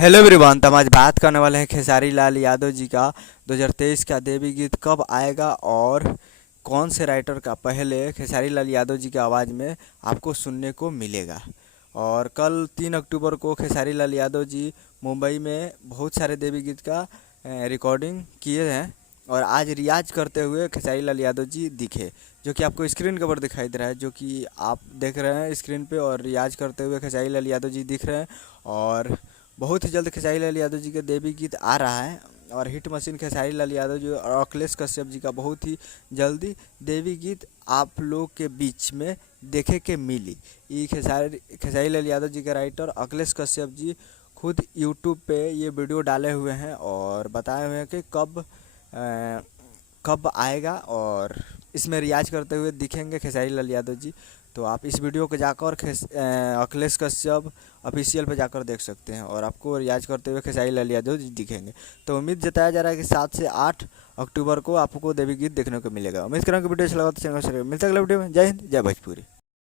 Hello everyone. तो हम आज बात करने वाले हैं खेसारी लाल यादव जी का 2023 का देवी गीत कब आएगा और कौन से राइटर का पहले खेसारी लाल यादव जी की आवाज़ में आपको सुनने को मिलेगा। और कल 3 अक्टूबर को खेसारी लाल यादव जी मुंबई में बहुत सारे देवी गीत का रिकॉर्डिंग किए हैं और आज रियाज करते हुए खेसारी लाल यादव जी दिखे, जो कि आपको स्क्रीन के ऊपर दिखाई दे रहा है, जो कि आप देख रहे हैं स्क्रीन पे। और रियाज करते हुए खेसारी लाल यादव जी दिख रहे हैं और बहुत ही जल्द खेसारी लाल यादव जी का देवी गीत आ रहा है। और हिट मशीन खेसारी लाल यादव जी और अखिलेश कश्यप जी का बहुत ही जल्दी देवी गीत आप लोग के बीच में देखे के मिली। ये खेसारी लाल यादव जी के राइटर अखिलेश कश्यप जी खुद यूट्यूब पे ये वीडियो डाले हुए हैं और बताए हुए हैं कि कब आएगा और इसमें रियाज करते हुए दिखेंगे खेसारी लाल यादव जी। तो आप इस वीडियो को जाकर अखिलेश कश्यप ऑफिशियल पे जाकर देख सकते हैं और आपको रियाज करते हुए खेसारी लाल यादव जी दिखेंगे। तो उम्मीद जताया जा रहा है कि 7 से 8 अक्टूबर को आपको देवी गीत देखने को मिलेगा। उम्मीद करूँ कि वीडियो अच्छा लगा तो चैनल को सब्सक्राइब। मिलता है अगले वीडियो में। जय हिंद, जय भोजपुरी।